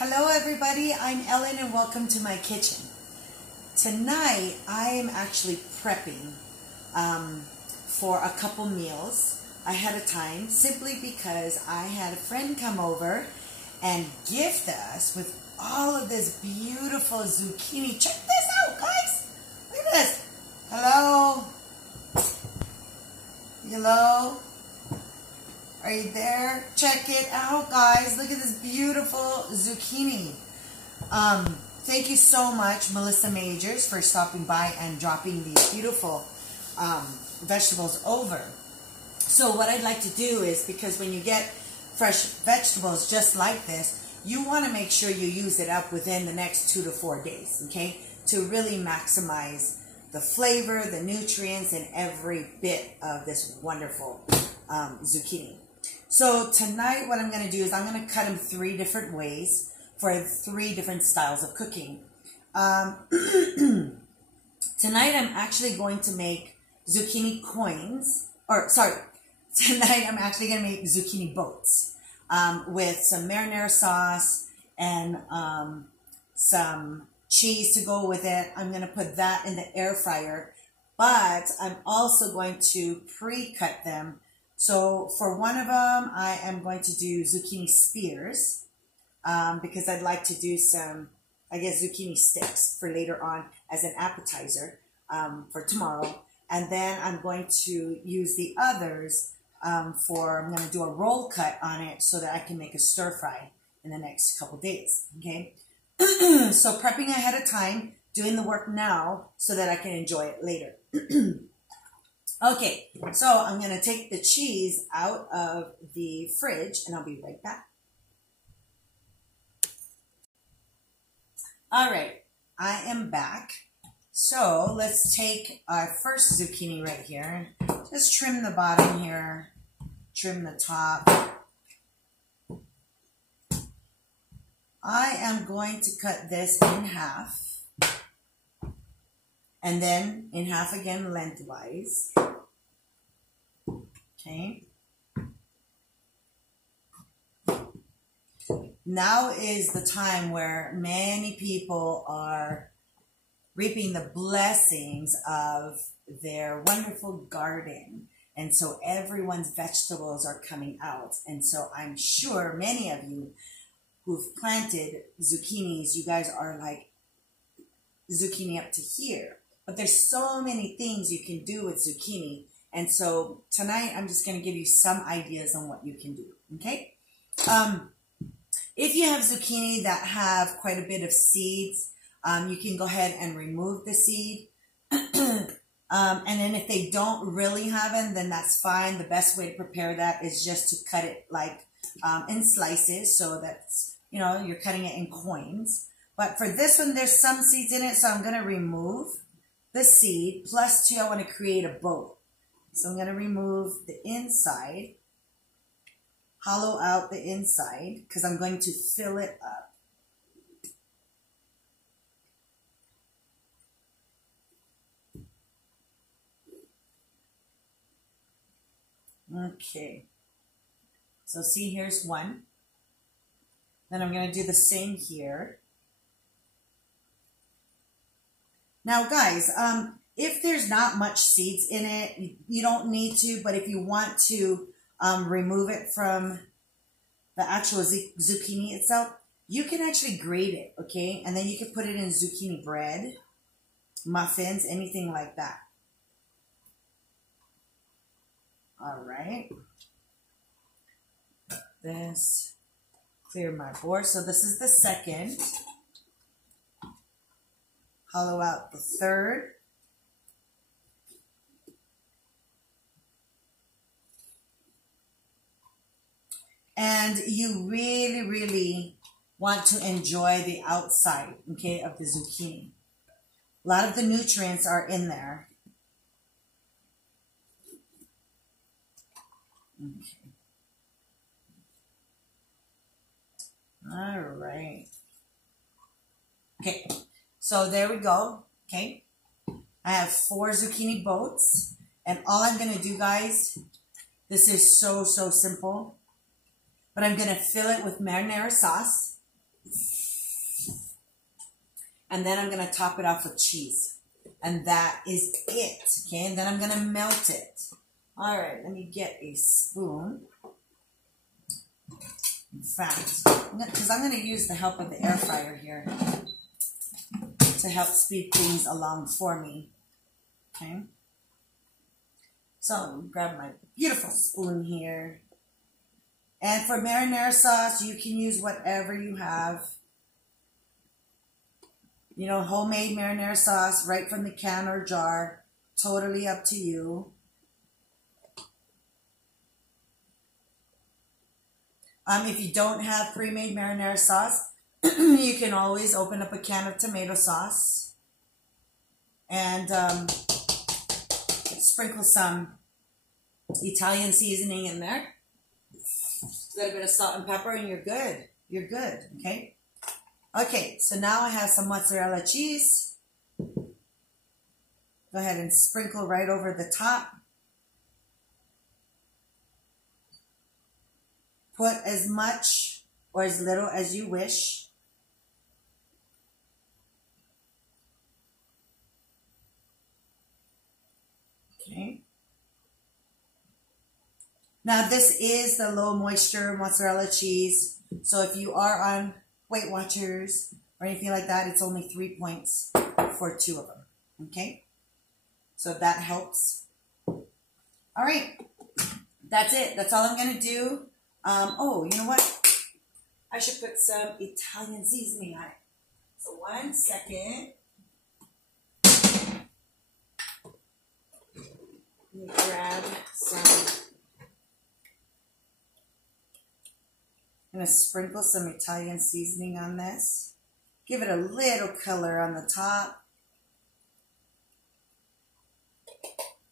Hello everybody, I'm Ellen and welcome to my kitchen. Tonight I am actually prepping for a couple meals ahead of time simply because I had a friend come over and gift us with all of this beautiful zucchini. Check this out, guys. Look at this. Hello? Hello? Are you there? Check it out, guys. Look at this beautiful zucchini. Thank you so much, Melissa Majors, for stopping by and dropping these beautiful vegetables over. So what I'd like to do is, because when you get fresh vegetables just like this, you want to make sure you use it up within the next 2 to 4 days, okay? To really maximize the flavor, the nutrients, and every bit of this wonderful zucchini. So tonight what I'm going to do is I'm going to cut them 3 different ways for 3 different styles of cooking. Tonight I'm actually going to make zucchini coins, tonight I'm actually going to make zucchini boats with some marinara sauce and some cheese to go with it. I'm going to put that in the air fryer, but I'm also going to pre-cut them. So for one of them, I am going to do zucchini spears because I'd like to do some, zucchini sticks for later on as an appetizer for tomorrow. And then I'm going to use the others I'm going to do a roll cut on it so that I can make a stir fry in the next couple days, okay? So prepping ahead of time, doing the work now so that I can enjoy it later. Okay, so I'm going to take the cheese out of the fridge and I'll be right back. All right, I am back. So let's take our first zucchini right here. Just trim the bottom here, trim the top. I am going to cut this in half and then in half again lengthwise. Okay. Now is the time where many people are reaping the blessings of their wonderful garden. And so everyone's vegetables are coming out. And so I'm sure many of you who've planted zucchinis, you guys are like zucchini up to here. But there's so many things you can do with zucchini. And so tonight I'm just going to give you some ideas on what you can do, okay? If you have zucchini that have quite a bit of seeds, you can go ahead and remove the seed. And then if they don't really have them, then that's fine. The best way to prepare that is just to cut it like in slices so that's, you're cutting it in coins. But for this one, there's some seeds in it, so I'm going to remove the seed. Plus, too, I want to create a boat. So I'm going to remove the inside, hollow out the inside, because I'm going to fill it up. Okay. So see, here's one. Then I'm going to do the same here. Now, guys, if there's not much seeds in it, you don't need to, but if you want to remove it from the actual zucchini itself, you can actually grate it, okay? And then you can put it in zucchini bread, muffins, anything like that. All right. This, clear my board. So this is the second. Hollow out the third. And you really, really want to enjoy the outside, okay, of the zucchini. A lot of the nutrients are in there. Okay. All right. Okay, so there we go, okay? I have 4 zucchini boats, and all I'm going to do, guys, this is so simple. But I'm going to fill it with marinara sauce. And then I'm going to top it off with cheese. And that is it. Okay, and then I'm going to melt it. All right, let me get a spoon. In fact, because I'm going to use the help of the air fryer here to help speed things along for me. Okay. So let me grab my beautiful spoon here. And for marinara sauce, you can use whatever you have. You know, homemade marinara sauce right from the can or jar. Totally up to you. If you don't have pre-made marinara sauce, you can always open up a can of tomato sauce and sprinkle some Italian seasoning in there. A little bit of salt and pepper and you're good. You're good, okay? Okay, so now I have some mozzarella cheese. Go ahead and sprinkle right over the top. Put as much or as little as you wish. Okay. Now this is the low moisture mozzarella cheese. So if you are on Weight Watchers or anything like that, it's only 3 points for 2 of them. Okay. So that helps. All right. That's it. That's all I'm going to do. Oh, you know what? I should put some Italian seasoning on it. So 1 second. Let me grab some. I'm going to sprinkle some Italian seasoning on this. Give it a little color on the top.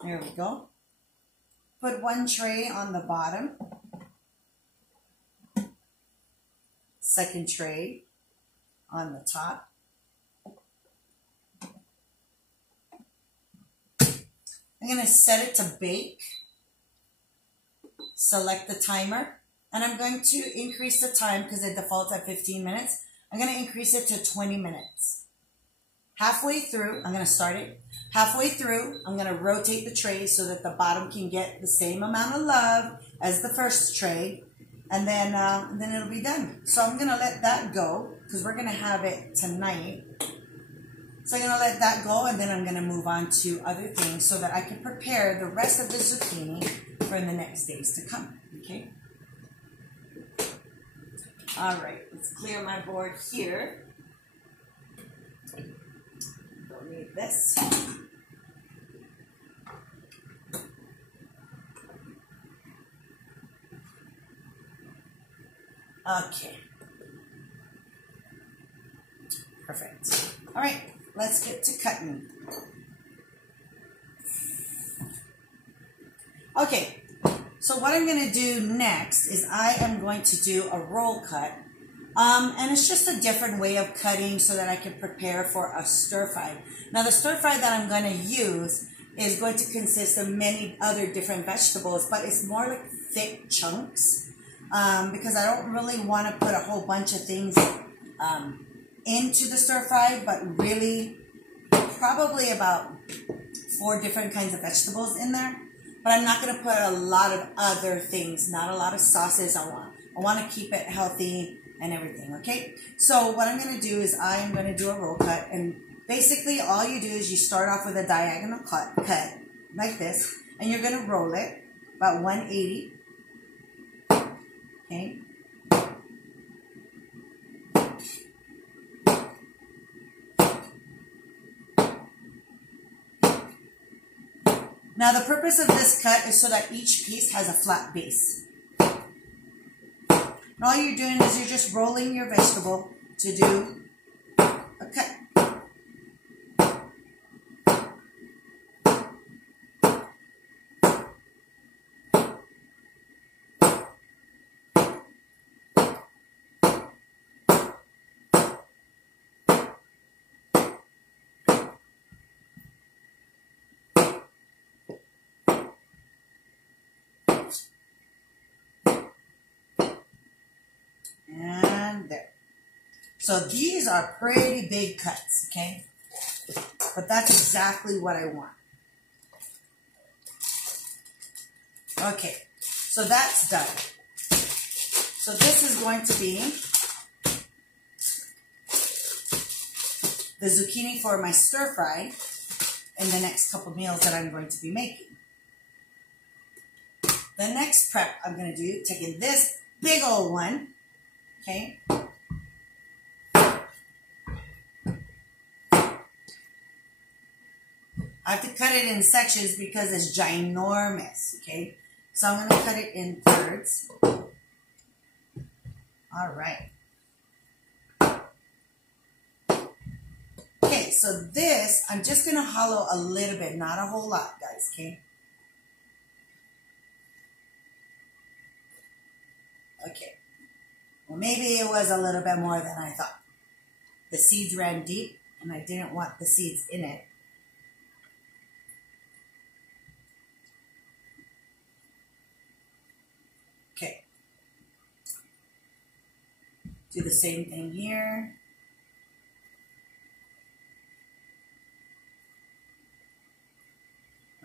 There we go. Put 1 tray on the bottom. 2nd tray on the top. I'm going to set it to bake. Select the timer. And I'm going to increase the time because it defaults at 15 minutes. I'm going to increase it to 20 minutes. Halfway through, I'm going to start it. Halfway through, I'm going to rotate the tray so that the bottom can get the same amount of love as the first tray. And then it'll be done. So I'm going to let that go because we're going to have it tonight. So I'm going to let that go and then I'm going to move on to other things so that I can prepare the rest of the zucchini for the next days to come. Okay? All right, let's clear my board here. Don't need this. Okay. Perfect. All right, let's get to cutting. Okay, so what I'm going to do next is I am going to do a roll cut. And it's just a different way of cutting so that I can prepare for a stir fry. Now the stir fry that I'm going to use is going to consist of many other different vegetables, but it's more like thick chunks because I don't really want to put a whole bunch of things into the stir fry, but really probably about 4 different kinds of vegetables in there. But I'm not going to put a lot of other things, not a lot of sauces. I want to keep it healthy and everything, okay? So what I'm going to do is I am going to do a roll cut. And basically all you do is you start off with a diagonal cut like this. And you're going to roll it about 180. Okay? Now the purpose of this cut is so that each piece has a flat base. And all you're doing is you're just rolling your vegetable to do a cut. And there. So these are pretty big cuts, okay? But that's exactly what I want. Okay, so that's done. So this is going to be the zucchini for my stir fry in the next couple meals that I'm going to be making. The next prep I'm going to do, taking this big old one, okay? I have to cut it in sections because it's ginormous, okay? So I'm going to cut it in thirds. All right. Okay, so this, I'm just going to hollow a little bit, not a whole lot, guys, okay? Okay. Well, maybe it was a little bit more than I thought. The seeds ran deep, and I didn't want the seeds in it. Okay. Do the same thing here.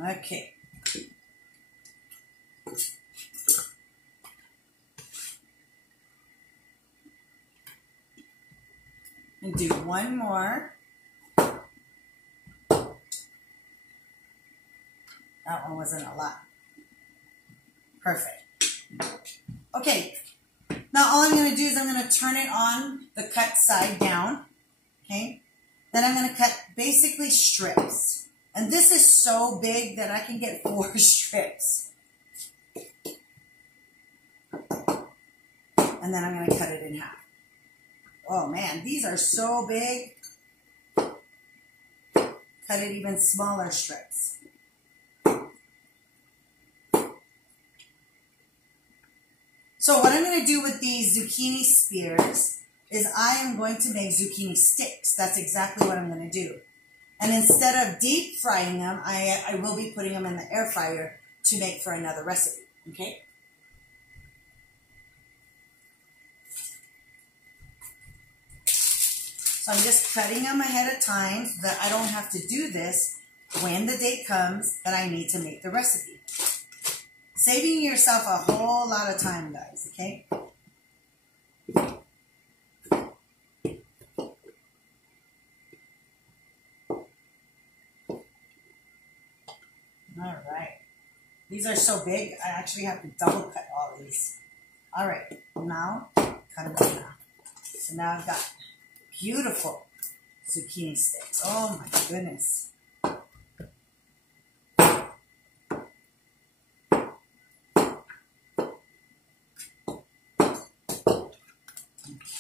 Okay. And do one more. That one wasn't a lot. Perfect. Okay. Now all I'm going to do is I'm going to turn it on the cut side down. Okay. Then I'm going to cut basically strips. And this is so big that I can get 4 strips. And then I'm going to cut it in half. Oh man, these are so big. Cut it even smaller strips. So what I'm going to do with these zucchini spears is I am going to make zucchini sticks. That's exactly what I'm going to do. And instead of deep frying them, I will be putting them in the air fryer to make for another recipe. Okay? So I'm just cutting them ahead of time so that I don't have to do this when the date comes that I need to make the recipe. Saving yourself a whole lot of time, guys, okay? All right. These are so big, I actually have to double cut all these. All right, now cut them in half. So now I've got beautiful zucchini sticks. Oh my goodness.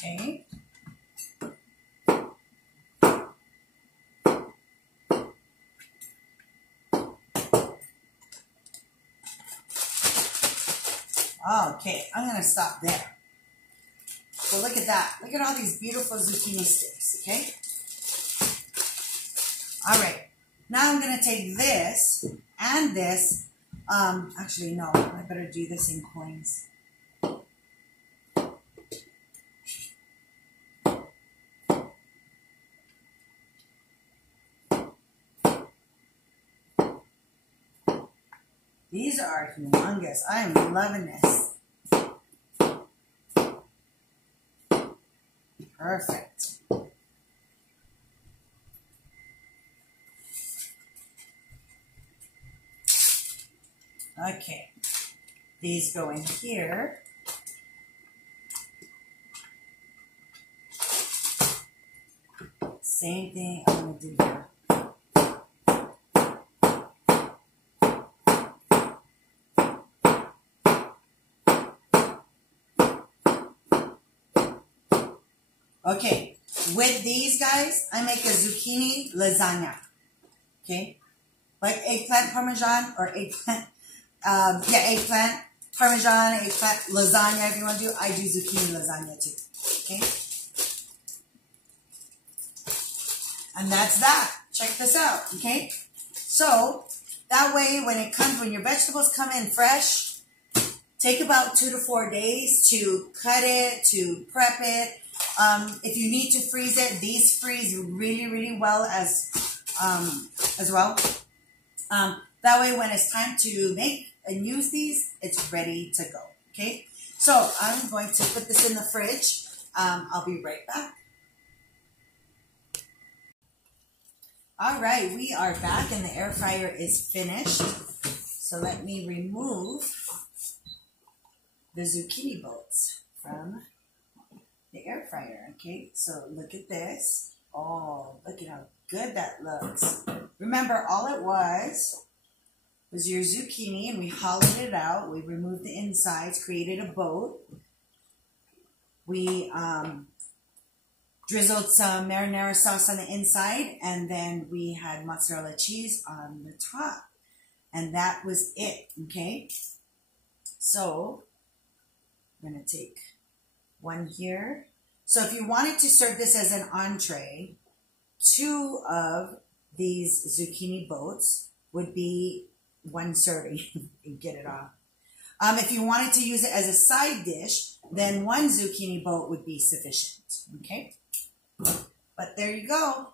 Okay. Okay, I'm going to stop there. So look at that. Look at all these beautiful zucchini sticks, okay? All right. Now I'm going to take this and this. Actually, no. I better do this in coins. These are humongous. I am loving this. Perfect. Okay. These go in here. Same thing I'm going to do here. Okay, with these guys, I make a zucchini lasagna. Okay, like eggplant parmesan or eggplant, eggplant parmesan, eggplant lasagna. If you want to do, I do zucchini lasagna too. Okay, and that's that. Check this out. Okay, so that way when your vegetables come in fresh, take about 2 to 4 days to cut it, to prep it. If you need to freeze it, these freeze really, really well as well. That way, when it's time to make and use these, it's ready to go. Okay, so I'm going to put this in the fridge. I'll be right back. All right, we are back and the air fryer is finished. So let me remove the zucchini bolts from the air fryer. Okay, so look at this. Oh, look at how good that looks. Remember, all it was your zucchini, and we hollowed it out. We removed the insides, created a boat. We drizzled some marinara sauce on the inside, and then we had mozzarella cheese on the top. And that was it, okay? So, I'm going to take one here. So if you wanted to serve this as an entree, 2 of these zucchini boats would be 1 serving. And get it off. If you wanted to use it as a side dish, then 1 zucchini boat would be sufficient, okay? But there you go.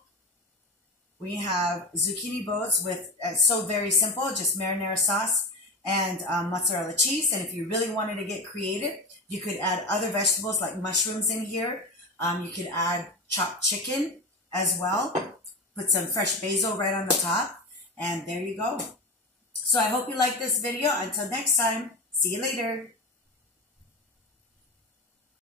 We have zucchini boats with, so very simple, just marinara sauce and mozzarella cheese. And if you really wanted to get creative, you could add other vegetables like mushrooms in here. You could add chopped chicken as well. Put some fresh basil right on the top. And there you go. So I hope you like this video. Until next time, see you later.